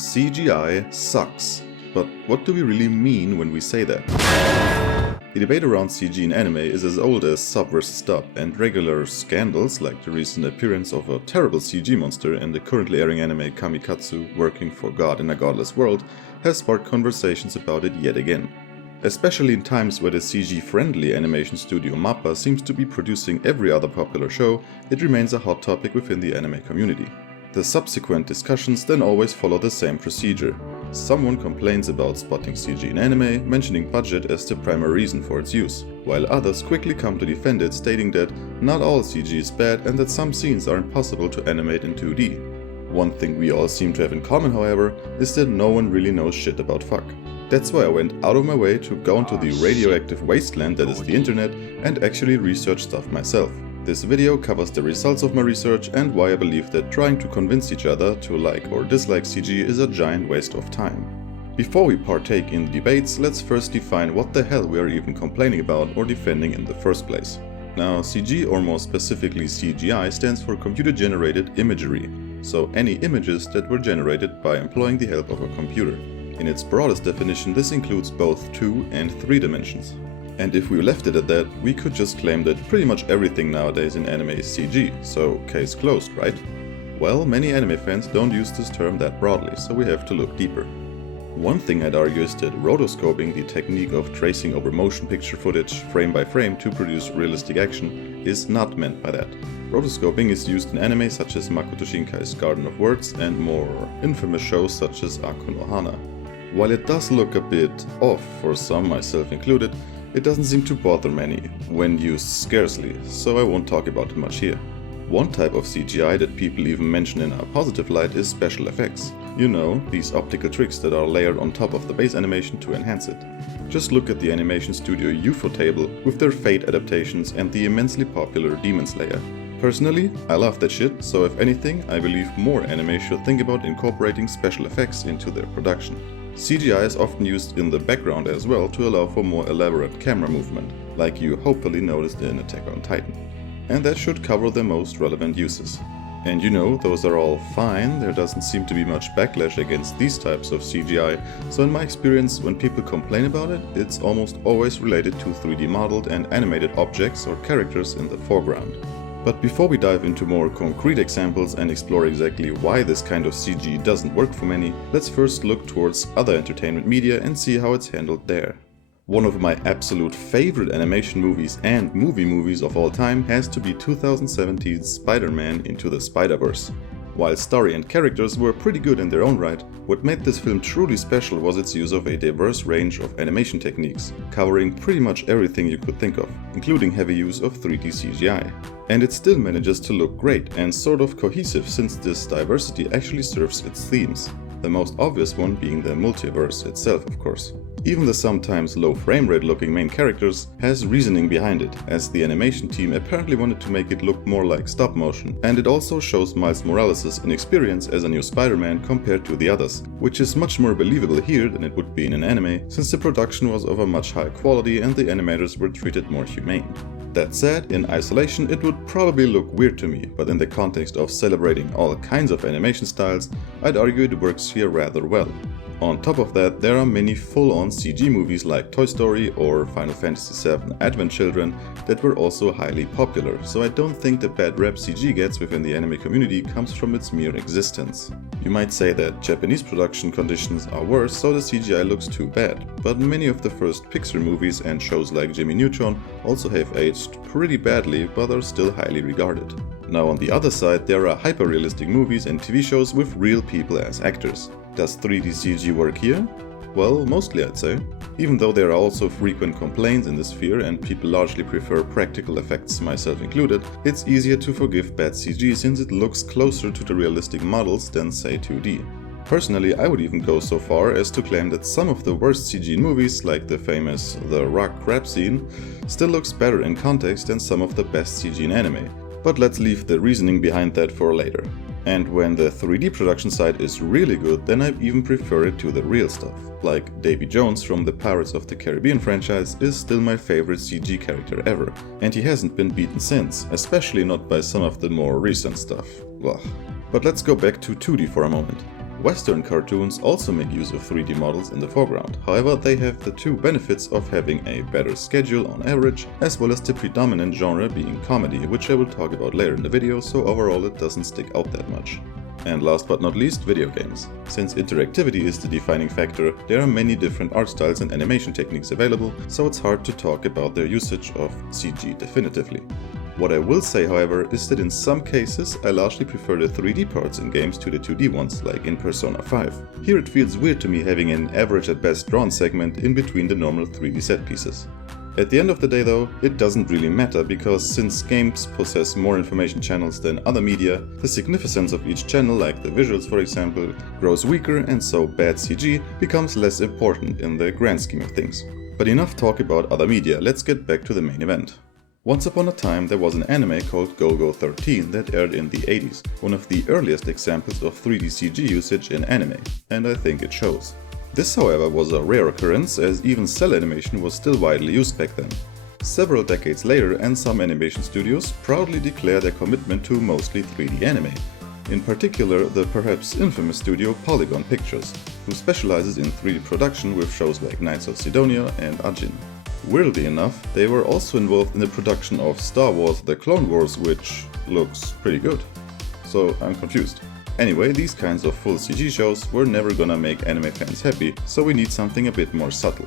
CGI sucks. But what do we really mean when we say that? The debate around CG in anime is as old as sub versus dub, and regular scandals like the recent appearance of a terrible CG monster in the currently airing anime Kamikatsu Working for God in a Godless World has sparked conversations about it yet again. Especially in times where the CG-friendly animation studio MAPPA seems to be producing every other popular show, it remains a hot topic within the anime community. The subsequent discussions then always follow the same procedure. Someone complains about spotting CG in anime, mentioning budget as the primary reason for its use, while others quickly come to defend it, stating that not all CG is bad and that some scenes are impossible to animate in 2D. One thing we all seem to have in common, however, is that no one really knows shit about fuck. That's why I went out of my way to go into the radioactive wasteland that is the internet and actually research stuff myself. This video covers the results of my research and why I believe that trying to convince each other to like or dislike CG is a giant waste of time. Before we partake in the debates, let's first define what the hell we are even complaining about or defending in the first place. Now, CG, or more specifically CGI, stands for Computer Generated Imagery, so any images that were generated by employing the help of a computer. In its broadest definition, this includes both 2 and 3 dimensions. And if we left it at that, we could just claim that pretty much everything nowadays in anime is CG, so case closed, right? Well, many anime fans don't use this term that broadly, so we have to look deeper. One thing I'd argue is that rotoscoping, the technique of tracing over motion picture footage frame by frame to produce realistic action, is not meant by that. Rotoscoping is used in anime such as Makoto Shinkai's Garden of Words and more infamous shows such as Aku no Hana. While it does look a bit off for some, myself included, it doesn't seem to bother many, when used scarcely, so I won't talk about it much here. One type of CGI that people even mention in a positive light is special effects. You know, these optical tricks that are layered on top of the base animation to enhance it. Just look at the animation studio Ufotable with their Fate adaptations and the immensely popular Demon Slayer. Personally, I love that shit, so if anything, I believe more anime should think about incorporating special effects into their production. CGI is often used in the background as well to allow for more elaborate camera movement, like you hopefully noticed in Attack on Titan. And that should cover the most relevant uses. And you know, those are all fine, there doesn't seem to be much backlash against these types of CGI, so in my experience, when people complain about it, it's almost always related to 3D modeled and animated objects or characters in the foreground. But before we dive into more concrete examples and explore exactly why this kind of CG doesn't work for many, let's first look towards other entertainment media and see how it's handled there. One of my absolute favorite animation movies and movies of all time has to be 2017's Spider-Man Into the Spider-Verse. While story and characters were pretty good in their own right, what made this film truly special was its use of a diverse range of animation techniques, covering pretty much everything you could think of, including heavy use of 3D CGI. And it still manages to look great and sort of cohesive since this diversity actually serves its themes, the most obvious one being the multiverse itself, of course. Even the sometimes low frame rate looking main characters has reasoning behind it, as the animation team apparently wanted to make it look more like stop motion, and it also shows Miles Morales' inexperience as a new Spider-Man compared to the others, which is much more believable here than it would be in an anime, since the production was of a much higher quality and the animators were treated more humane. That said, in isolation it would probably look weird to me, but in the context of celebrating all kinds of animation styles, I'd argue it works here rather well. On top of that, there are many full-on CG movies like Toy Story or Final Fantasy VII Advent Children that were also highly popular, so I don't think the bad rap CG gets within the anime community comes from its mere existence. You might say that Japanese production conditions are worse, so the CGI looks too bad, but many of the first Pixar movies and shows like Jimmy Neutron also have aged pretty badly but are still highly regarded. Now on the other side, there are hyper-realistic movies and TV shows with real people as actors. Does 3D CG work here? Well, mostly I'd say. Even though there are also frequent complaints in this sphere and people largely prefer practical effects, myself included, it's easier to forgive bad CG since it looks closer to the realistic models than say 2D. Personally, I would even go so far as to claim that some of the worst CG in movies, like the famous The Rock rap scene, still looks better in context than some of the best CG in anime. But let's leave the reasoning behind that for later. And when the 3D production side is really good, then I even prefer it to the real stuff. Like Davy Jones from the Pirates of the Caribbean franchise is still my favorite CG character ever, and he hasn't been beaten since, especially not by some of the more recent stuff. Ugh. But let's go back to 2D for a moment. Western cartoons also make use of 3D models in the foreground, however they have the two benefits of having a better schedule on average, as well as the predominant genre being comedy, which I will talk about later in the video, so overall it doesn't stick out that much. And last but not least, video games. Since interactivity is the defining factor, there are many different art styles and animation techniques available, so it's hard to talk about their usage of CG definitively. What I will say, however, is that in some cases I largely prefer the 3D parts in games to the 2D ones, like in Persona 5. Here it feels weird to me having an average at best drawn segment in between the normal 3D set pieces. At the end of the day though, it doesn't really matter, because since games possess more information channels than other media, the significance of each channel, like the visuals for example, grows weaker, and so bad CG becomes less important in the grand scheme of things. But enough talk about other media, let's get back to the main event. Once upon a time there was an anime called Go-Go 13 that aired in the 80s, one of the earliest examples of 3D CG usage in anime, and I think it shows. This, however, was a rare occurrence, as even cell animation was still widely used back then. Several decades later, and some animation studios proudly declare their commitment to mostly 3D anime. In particular, the perhaps infamous studio Polygon Pictures, who specializes in 3D production with shows like Knights of Sidonia and Ajin. Weirdly enough, they were also involved in the production of Star Wars: The Clone Wars, which looks pretty good. So I'm confused. Anyway, these kinds of full CG shows were never gonna make anime fans happy, so we need something a bit more subtle.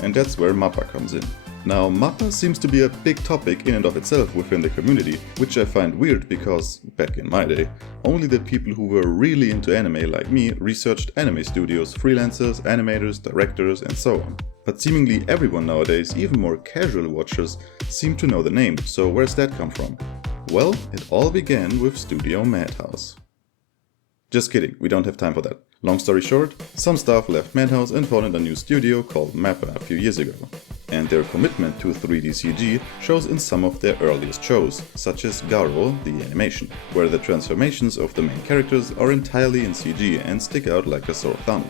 And that's where MAPPA comes in. Now, MAPPA seems to be a big topic in and of itself within the community, which I find weird because, back in my day, only the people who were really into anime like me researched anime studios, freelancers, animators, directors, and so on. But seemingly everyone nowadays, even more casual watchers, seem to know the name, so where's that come from? Well, it all began with Studio Madhouse. Just kidding, we don't have time for that. Long story short, some staff left Madhouse and founded a new studio called MAPPA a few years ago. And their commitment to 3D CG shows in some of their earliest shows, such as Garo, the animation, where the transformations of the main characters are entirely in CG and stick out like a sore thumb.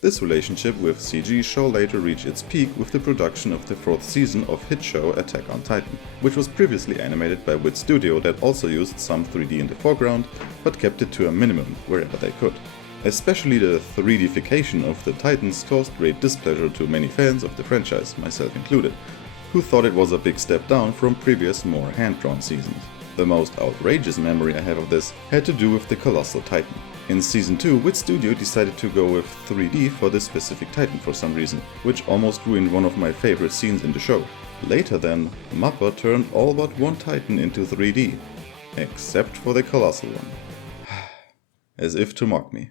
This relationship with CG shall later reach its peak with the production of the 4th season of hit show Attack on Titan, which was previously animated by Wit Studio that also used some 3D in the foreground, but kept it to a minimum wherever they could. Especially the 3Dification of the Titans caused great displeasure to many fans of the franchise, myself included, who thought it was a big step down from previous more hand-drawn seasons. The most outrageous memory I have of this had to do with the Colossal Titan. In Season 2, Wit Studio decided to go with 3D for this specific Titan for some reason, which almost ruined one of my favorite scenes in the show. Later then, MAPPA turned all but one Titan into 3D, except for the Colossal one. As if to mock me.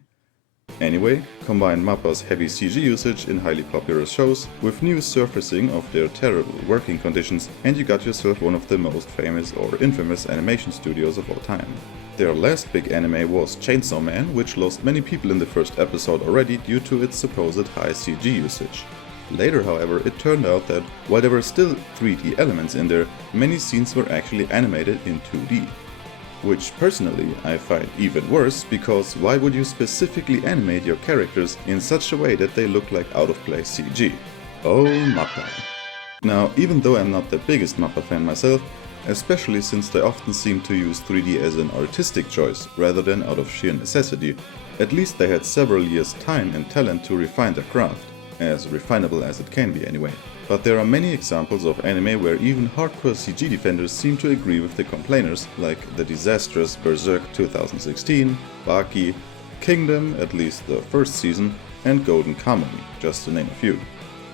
Anyway, combine MAPPA's heavy CG usage in highly popular shows with new surfacing of their terrible working conditions, and you got yourself one of the most famous or infamous animation studios of all time. Their last big anime was Chainsaw Man, which lost many people in the first episode already due to its supposed high CG usage. Later, however, it turned out that while there were still 3D elements in there, many scenes were actually animated in 2D. Which personally I find even worse, because why would you specifically animate your characters in such a way that they look like out-of-place CG? Oh, MAPPA. Now, even though I'm not the biggest MAPPA fan myself, especially since they often seem to use 3D as an artistic choice rather than out of sheer necessity, at least they had several years' time and talent to refine their craft, as refinable as it can be anyway. But there are many examples of anime where even hardcore CG defenders seem to agree with the complainers, like the disastrous Berserk 2016, Baki, Kingdom, at least the first season, and Golden Kamuy, just to name a few.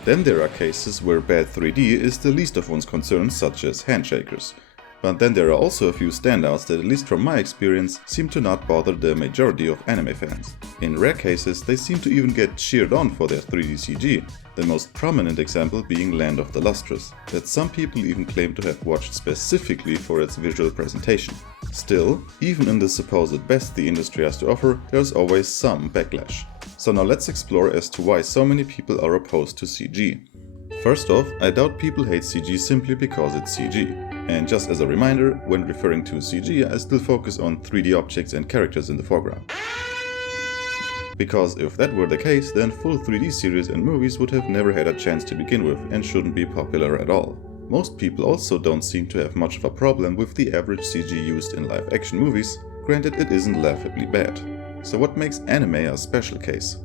Then there are cases where bad 3D is the least of one's concerns, such as Handshakers. But then there are also a few standouts that, at least from my experience, seem to not bother the majority of anime fans. In rare cases, they seem to even get cheered on for their 3D CG, the most prominent example being Land of the Lustrous, that some people even claim to have watched specifically for its visual presentation. Still, even in the supposed best the industry has to offer, there's always some backlash. So now let's explore as to why so many people are opposed to CG. First off, I doubt people hate CG simply because it's CG. And just as a reminder, when referring to CG, I still focus on 3D objects and characters in the foreground. Because if that were the case, then full 3D series and movies would have never had a chance to begin with and shouldn't be popular at all. Most people also don't seem to have much of a problem with the average CG used in live action movies, granted it isn't laughably bad. So what makes anime a special case?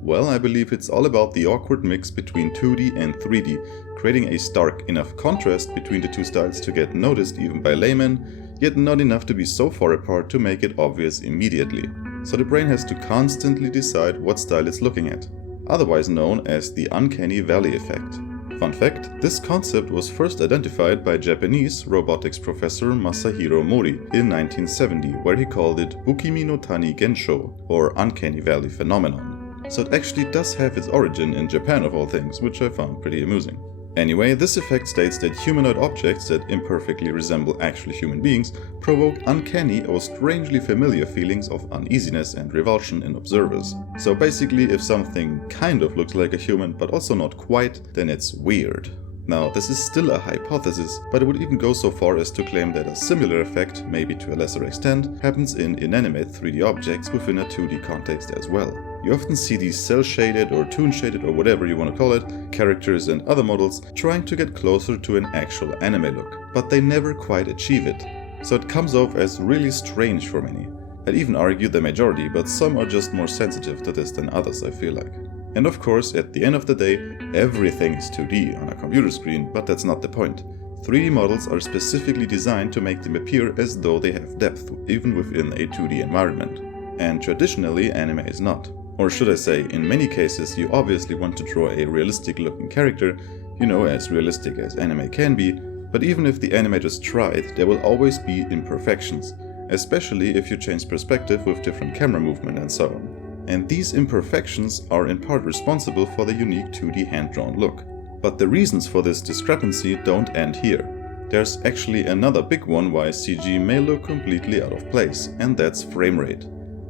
Well, I believe it's all about the awkward mix between 2D and 3D, creating a stark enough contrast between the two styles to get noticed even by laymen, yet not enough to be so far apart to make it obvious immediately. So the brain has to constantly decide what style it's looking at, otherwise known as the uncanny valley effect. Fun fact, this concept was first identified by Japanese robotics professor Masahiro Mori in 1970, where he called it Bukimi no Tani Gensho, or uncanny valley phenomenon. So it actually does have its origin in Japan of all things, which I found pretty amusing. Anyway, this effect states that humanoid objects that imperfectly resemble actual human beings provoke uncanny or strangely familiar feelings of uneasiness and revulsion in observers. So basically, if something kind of looks like a human but also not quite, then it's weird. Now, this is still a hypothesis, but I would even go so far as to claim that a similar effect, maybe to a lesser extent, happens in inanimate 3D objects within a 2D context as well. You often see these cel-shaded or toon-shaded or whatever you want to call it, characters and other models trying to get closer to an actual anime look, but they never quite achieve it. So it comes off as really strange for many. I'd even argue the majority, but some are just more sensitive to this than others, I feel like. And of course, at the end of the day, everything is 2D on a computer screen, but that's not the point. 3D models are specifically designed to make them appear as though they have depth, even within a 2D environment. And traditionally, anime is not. Or should I say, in many cases you obviously want to draw a realistic looking character, as realistic as anime can be, but even if the animators tried, there will always be imperfections, especially if you change perspective with different camera movement and so on. And these imperfections are in part responsible for the unique 2D hand-drawn look. But the reasons for this discrepancy don't end here. There's actually another big one why CG may look completely out of place, and that's frame rate.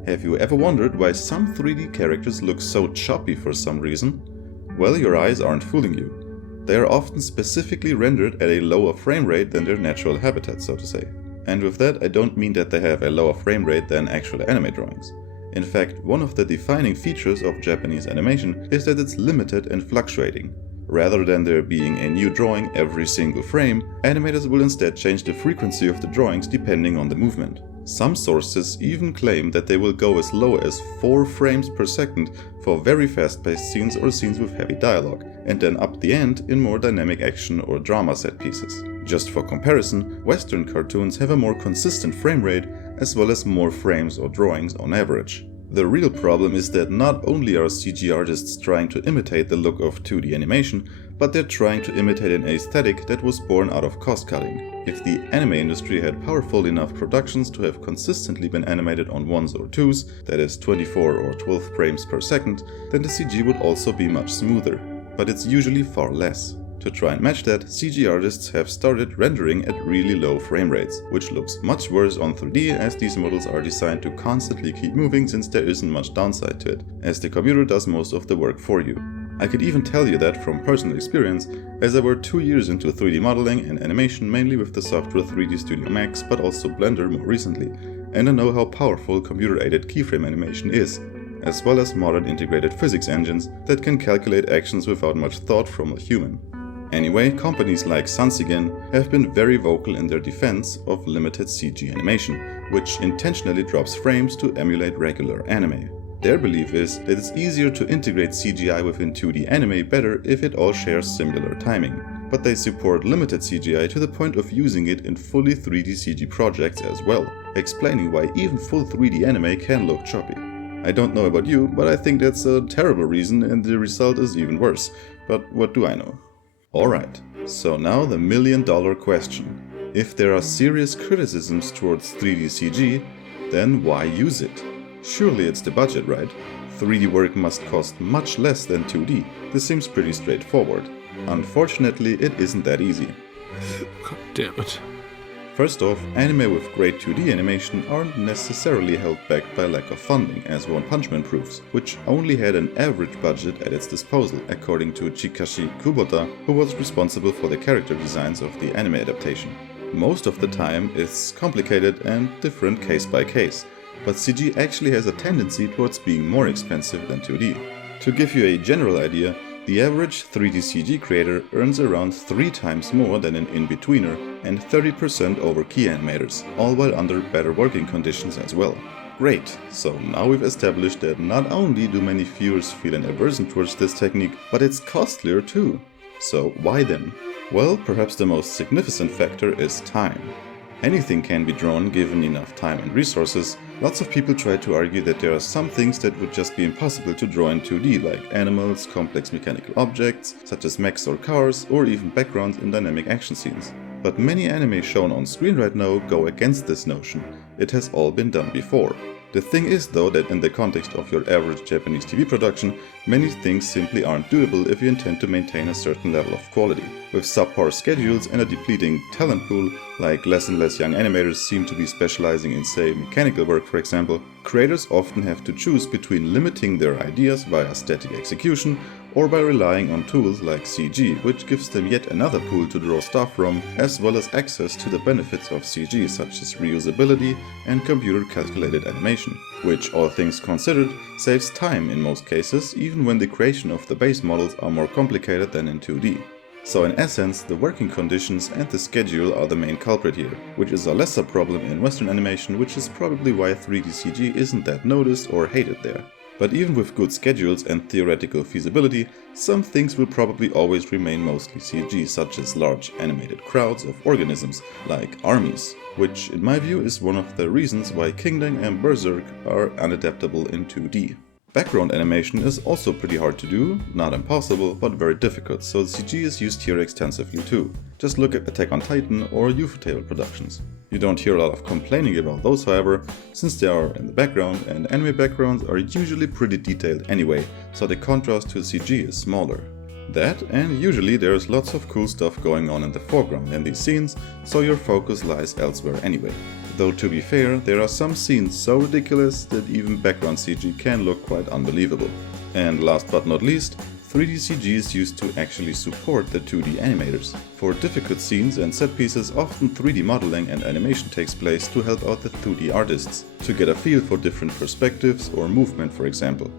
Have you ever wondered why some 3D characters look so choppy for some reason? Well, your eyes aren't fooling you. They are often specifically rendered at a lower frame rate than their natural habitat, so to say. And with that, I don't mean that they have a lower frame rate than actual anime drawings. In fact, one of the defining features of Japanese animation is that it's limited and fluctuating. Rather than there being a new drawing every single frame, animators will instead change the frequency of the drawings depending on the movement. Some sources even claim that they will go as low as 4 frames per second for very fast-paced scenes or scenes with heavy dialogue, and then up the end in more dynamic action or drama set pieces. Just for comparison, Western cartoons have a more consistent frame rate as well as more frames or drawings on average. The real problem is that not only are CG artists trying to imitate the look of 2D animation, but they're trying to imitate an aesthetic that was born out of cost cutting. If the anime industry had powerful enough productions to have consistently been animated on 1s or 2s, that is 24 or 12 frames per second, then the CG would also be much smoother. But it's usually far less. To try and match that, CG artists have started rendering at really low frame rates, which looks much worse on 3D as these models are designed to constantly keep moving since there isn't much downside to it, as the computer does most of the work for you. I could even tell you that from personal experience, as I were 2 years into 3D modeling and animation mainly with the software 3D Studio Max but also Blender more recently, and I know how powerful computer-aided keyframe animation is, as well as modern integrated physics engines that can calculate actions without much thought from a human. Anyway, companies like Sansigen have been very vocal in their defense of limited CG animation, which intentionally drops frames to emulate regular anime. Their belief is that it's easier to integrate CGI within 2D anime better if it all shares similar timing, but they support limited CGI to the point of using it in fully 3D CG projects as well, explaining why even full 3D anime can look choppy. I don't know about you, but I think that's a terrible reason and the result is even worse, but what do I know? Alright, so now the million-dollar question. If there are serious criticisms towards 3D CG, then why use it? Surely it's the budget, right? 3D work must cost much less than 2D. This seems pretty straightforward. Unfortunately, it isn't that easy. God damn it. First off, anime with great 2D animation aren't necessarily held back by lack of funding, as One Punch Man proves, which only had an average budget at its disposal, according to Chikashi Kubota, who was responsible for the character designs of the anime adaptation. Most of the time, it's complicated and different case by case, but CG actually has a tendency towards being more expensive than 2D. To give you a general idea, the average 3D CG creator earns around 3 times more than an in-betweener and 30% over key animators, all while under better working conditions as well. Great, so now we've established that not only do many viewers feel an aversion towards this technique, but it's costlier too. So why then? Well, perhaps the most significant factor is time. Anything can be drawn given enough time and resources. Lots of people try to argue that there are some things that would just be impossible to draw in 2D, like animals, complex mechanical objects, such as mechs or cars, or even backgrounds in dynamic action scenes. But many anime shown on screen right now go against this notion. It has all been done before. The thing is though that in the context of your average Japanese TV production, many things simply aren't doable if you intend to maintain a certain level of quality. With subpar schedules and a depleting talent pool, like less and less young animators seem to be specializing in, say, mechanical work for example, creators often have to choose between limiting their ideas via static execution or by relying on tools like CG, which gives them yet another pool to draw stuff from, as well as access to the benefits of CG such as reusability and computer-calculated animation, which, all things considered, saves time in most cases, even when the creation of the base models are more complicated than in 2D. So in essence, the working conditions and the schedule are the main culprit here, which is a lesser problem in Western animation, which is probably why 3D CG isn't that noticed or hated there. But even with good schedules and theoretical feasibility, some things will probably always remain mostly CG, such as large animated crowds of organisms, like armies, which in my view is one of the reasons why Kingdom and Berserk are unadaptable in 2D. Background animation is also pretty hard to do, not impossible, but very difficult, so CG is used here extensively too. Just look at Attack on Titan or Ufotable productions. You don't hear a lot of complaining about those, however, since they are in the background, and anime backgrounds are usually pretty detailed anyway, so the contrast to CG is smaller. That, and usually there's lots of cool stuff going on in the foreground in these scenes, so your focus lies elsewhere anyway. Though to be fair, there are some scenes so ridiculous that even background CG can look quite unbelievable. And last but not least, 3D CG is used to actually support the 2D animators. For difficult scenes and set pieces, often 3D modeling and animation takes place to help out the 2D artists, to get a feel for different perspectives or movement for example.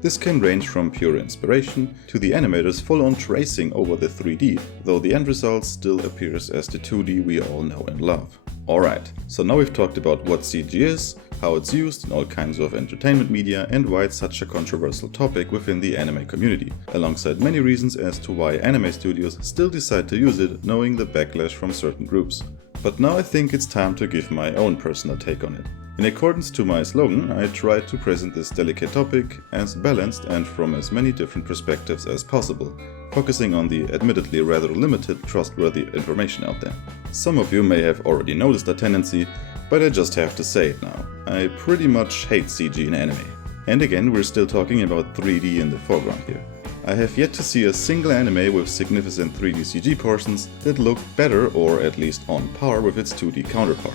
This can range from pure inspiration to the animators full-on tracing over the 3D, though the end result still appears as the 2D we all know and love. Alright, so now we've talked about what CG is, how it's used in all kinds of entertainment media, and why it's such a controversial topic within the anime community, alongside many reasons as to why anime studios still decide to use it, knowing the backlash from certain groups. But now I think it's time to give my own personal take on it. In accordance to my slogan, I tried to present this delicate topic as balanced and from as many different perspectives as possible, focusing on the admittedly rather limited trustworthy information out there. Some of you may have already noticed a tendency, but I just have to say it now. I pretty much hate CG in anime. And again, we're still talking about 3D in the foreground here. I have yet to see a single anime with significant 3D CG portions that look better or at least on par with its 2D counterpart.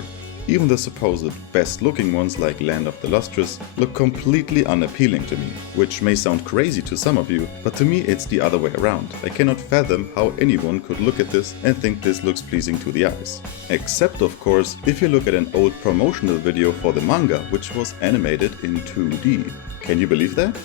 Even the supposed best looking ones like Land of the Lustrous look completely unappealing to me, which may sound crazy to some of you, but to me it's the other way around. I cannot fathom how anyone could look at this and think this looks pleasing to the eyes. Except of course if you look at an old promotional video for the manga which was animated in 2D. Can you believe that?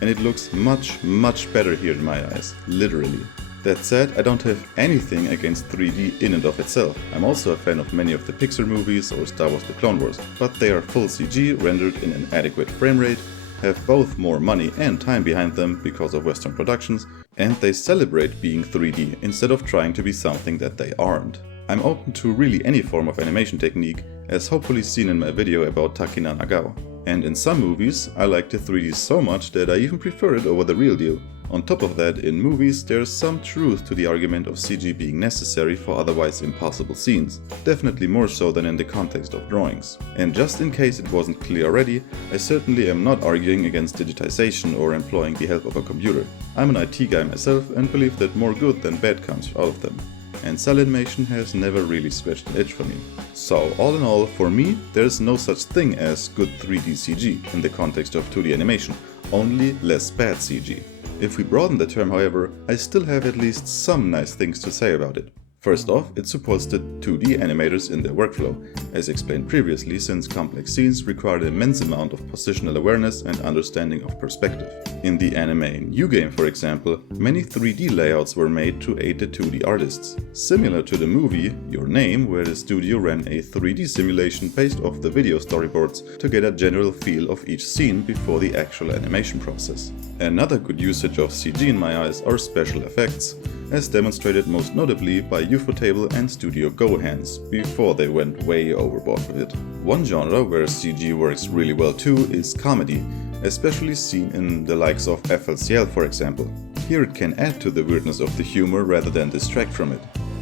And it looks much better here in my eyes, literally. That said, I don't have anything against 3D in and of itself. I'm also a fan of many of the Pixar movies or Star Wars The Clone Wars, but they are full CG rendered in an adequate frame rate, have both more money and time behind them because of Western productions, and they celebrate being 3D instead of trying to be something that they aren't. I'm open to really any form of animation technique, as hopefully seen in my video about Takina Nagao. And in some movies, I like the 3D so much that I even prefer it over the real deal. On top of that, in movies there's some truth to the argument of CG being necessary for otherwise impossible scenes, definitely more so than in the context of drawings. And just in case it wasn't clear already, I certainly am not arguing against digitization or employing the help of a computer. I'm an IT guy myself and believe that more good than bad comes out of them. And cell animation has never really scratched an itch for me. So all in all, for me, there's no such thing as good 3D CG in the context of 2D animation, only less bad CG. If we broaden the term, however, I still have at least some nice things to say about it. First off, it supports the 2D animators in their workflow, as explained previously, since complex scenes require an immense amount of positional awareness and understanding of perspective. In the anime New Game, for example, many 3D layouts were made to aid the 2D artists. Similar to the movie Your Name, where the studio ran a 3D simulation based off the video storyboards to get a general feel of each scene before the actual animation process. Another good usage of CG in my eyes are special effects, as demonstrated most notably by Ufotable and Studio Gohans, before they went way overboard with it. One genre where CG works really well too is comedy, especially seen in the likes of FLCL, for example. Here it can add to the weirdness of the humor rather than distract from it.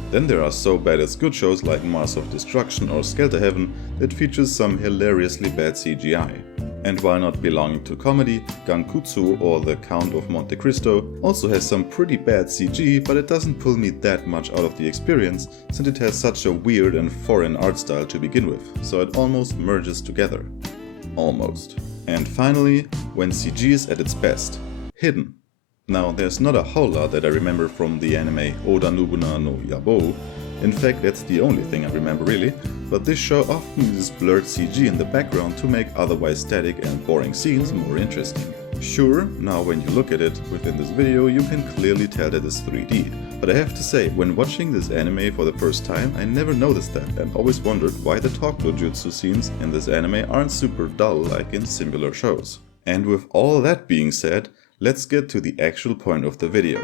Then there are so bad it's good shows like Mars of Destruction or Skelter Heaven that features some hilariously bad CGI. And while not belonging to comedy, Gankutsu or The Count of Monte Cristo also has some pretty bad CG, but it doesn't pull me that much out of the experience since it has such a weird and foreign art style to begin with, so it almost merges together. Almost. And finally, when CG is at its best, hidden. Now, there's not a whole lot that I remember from the anime Oda Nobunaga no Yabou. In fact, that's the only thing I remember really, but this show often uses blurred CG in the background to make otherwise static and boring scenes more interesting. Sure, now when you look at it within this video, you can clearly tell that it's 3D, but I have to say, when watching this anime for the first time, I never noticed that and always wondered why the talk no jutsu scenes in this anime aren't super dull like in similar shows. And with all that being said, let's get to the actual point of the video.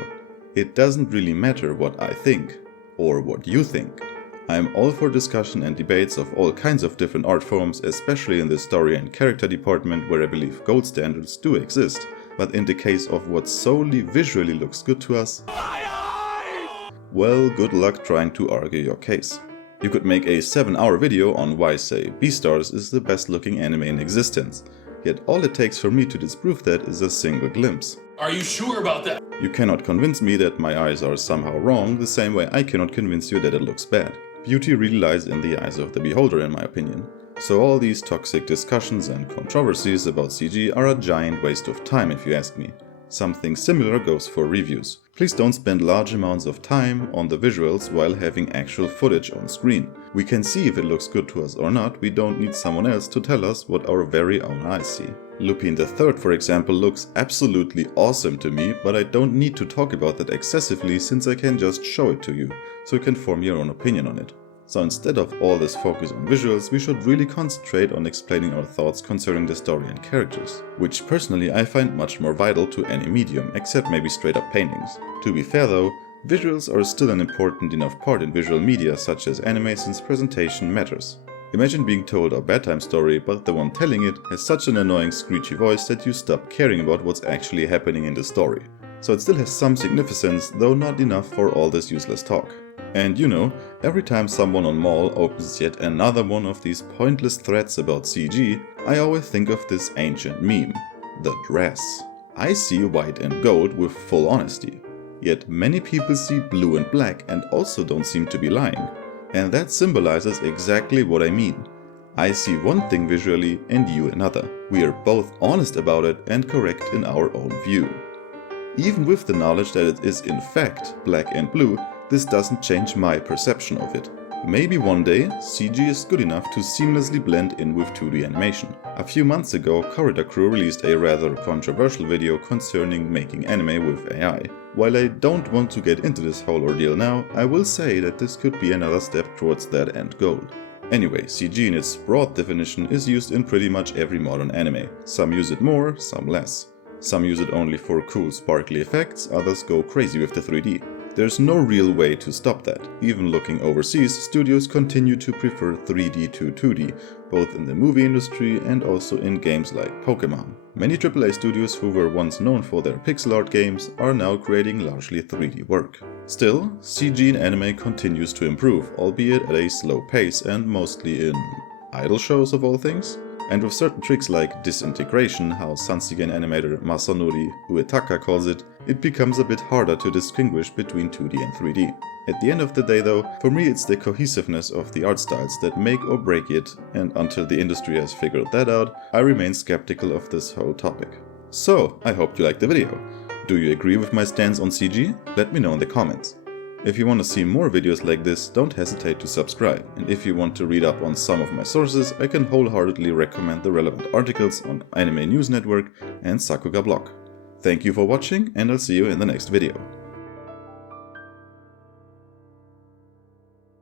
It doesn't really matter what I think, or what you think. I'm all for discussion and debates of all kinds of different art forms, especially in the story and character department where I believe gold standards do exist. But in the case of what solely visually looks good to us, well, good luck trying to argue your case. You could make a 7-hour video on why, say, Beastars is the best looking anime in existence. Yet all it takes for me to disprove that is a single glimpse. Are you sure about that? You cannot convince me that my eyes are somehow wrong, the same way I cannot convince you that it looks bad. Beauty really lies in the eyes of the beholder, in my opinion. So all these toxic discussions and controversies about CG are a giant waste of time if you ask me. Something similar goes for reviews. Please don't spend large amounts of time on the visuals while having actual footage on screen. We can see if it looks good to us or not, we don't need someone else to tell us what our very own eyes see. Lupin III, for example, looks absolutely awesome to me, but I don't need to talk about that excessively since I can just show it to you, so you can form your own opinion on it. So instead of all this focus on visuals, we should really concentrate on explaining our thoughts concerning the story and characters, which personally I find much more vital to any medium, except maybe straight up paintings. To be fair though, visuals are still an important enough part in visual media such as anime since presentation matters. Imagine being told a bedtime story, but the one telling it has such an annoying screechy voice that you stop caring about what's actually happening in the story. So it still has some significance, though not enough for all this useless talk. And you know, every time someone on Mall opens yet another one of these pointless threads about CG, I always think of this ancient meme, the dress. I see white and gold with full honesty. Yet many people see blue and black and also don't seem to be lying. And that symbolizes exactly what I mean. I see one thing visually and you another. We are both honest about it and correct in our own view. Even with the knowledge that it is in fact black and blue, this doesn't change my perception of it. Maybe one day, CG is good enough to seamlessly blend in with 2D animation. A few months ago, Corridor Crew released a rather controversial video concerning making anime with AI. While I don't want to get into this whole ordeal now, I will say that this could be another step towards that end goal. Anyway, CG in its broad definition is used in pretty much every modern anime. Some use it more, some less. Some use it only for cool sparkly effects, others go crazy with the 3D. There's no real way to stop that. Even looking overseas, studios continue to prefer 3D to 2D, both in the movie industry and also in games like Pokémon. Many AAA studios who were once known for their pixel art games are now creating largely 3D work. Still, CG in anime continues to improve, albeit at a slow pace and mostly in idol shows of all things. And with certain tricks like disintegration, how Sansegen animator Masanori Uetaka calls it, it becomes a bit harder to distinguish between 2D and 3D. At the end of the day though, for me it's the cohesiveness of the art styles that make or break it, and until the industry has figured that out, I remain skeptical of this whole topic. So, I hope you liked the video. Do you agree with my stance on CG? Let me know in the comments. If you want to see more videos like this, don't hesitate to subscribe, and if you want to read up on some of my sources, I can wholeheartedly recommend the relevant articles on Anime News Network and Sakuga blog. Thank you for watching, and I'll see you in the next video.